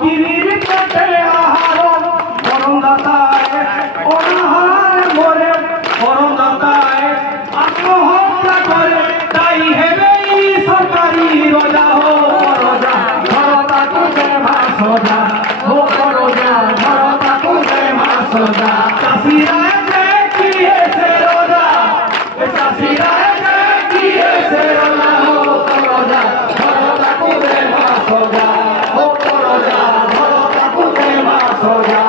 ভক্তির পেটে আহার পরমদাতায় অনাহার মরে পরমদাতায় আত্মহত্যা করে তাই হেবে সরকারি রোজা হো রোজা ধরতা তুঝে মা সোজা হো রোজা ধরতা তুঝে মা সোজা চাষিরা দেখিয়ে সে রোজা চাষিরা দেখিয়ে সে রোজা হো রোজা ধরতা তুঝে মা সোজা হো রোজা ধরতা তুঝে মা সোজা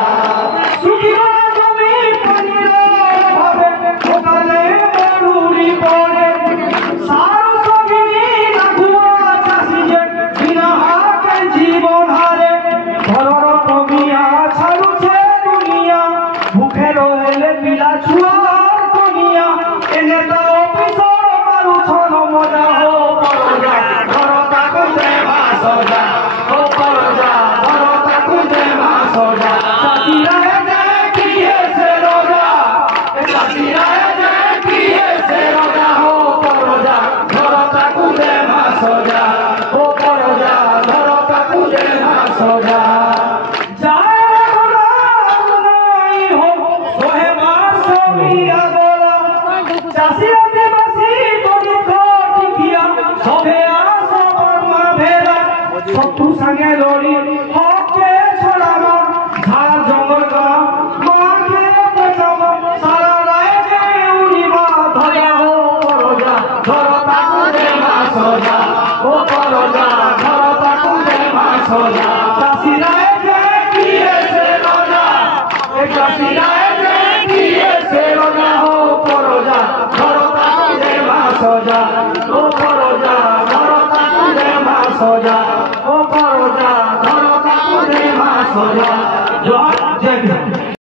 শত্রু সঙ্গে লড়ি হকে ছড়াবো ঝাড় জঙ্গল মাকে বাঁচাবো সারা রায় যে উড়িবা ধরাবো রোজা ধরতা তুঝে মা সোজা ও রোজা ধরতা তুঝে মা সোজা চাষিরা দেখিয়ে সে রোজা চাষিরা দেখিয়ে সে রোজা হো রোজা ধরতা তুঝে মা সোজা ও রোজা ধরতা তুঝে মা সোজা ও রোজা ধরতা তুঝে মা সোজা।